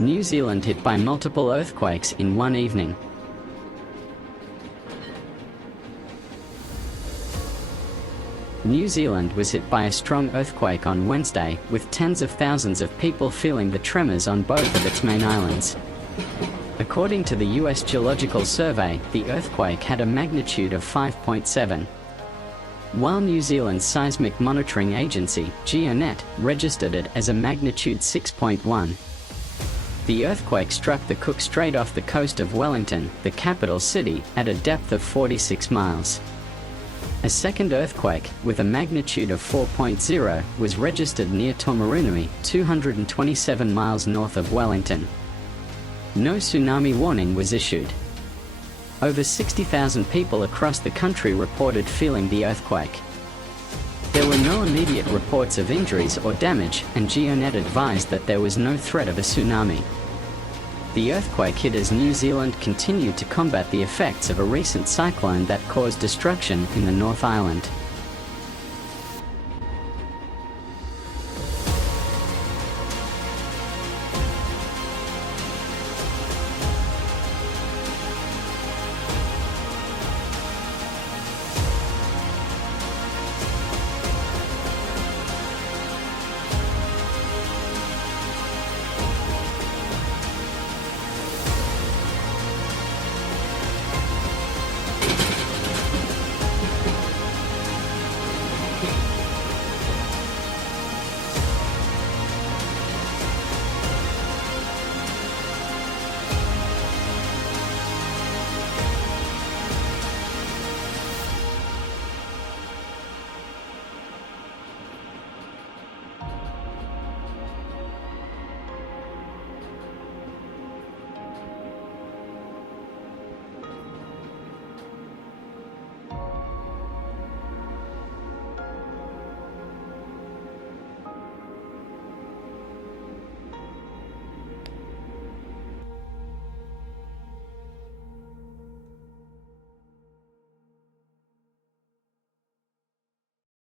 New Zealand hit by multiple earthquakes in one evening. New Zealand was hit by a strong earthquake on Wednesday, with tens of thousands of people feeling the tremors on both of its main islands. According to the US Geological Survey, the earthquake had a magnitude of 5.7. While New Zealand's seismic monitoring agency, GeoNet, registered it as a magnitude 6.1. The earthquake struck the Cook Strait off the coast of Wellington, the capital city, at a depth of 46 miles. A second earthquake, with a magnitude of 4.0, was registered near Taumarunui, 227 miles north of Wellington. No tsunami warning was issued. Over 60,000 people across the country reported feeling the earthquake. There were no immediate reports of injuries or damage, and GeoNet advised that there was no threat of a tsunami. The earthquake hit as New Zealand continued to combat the effects of a recent cyclone that caused destruction in the North Island.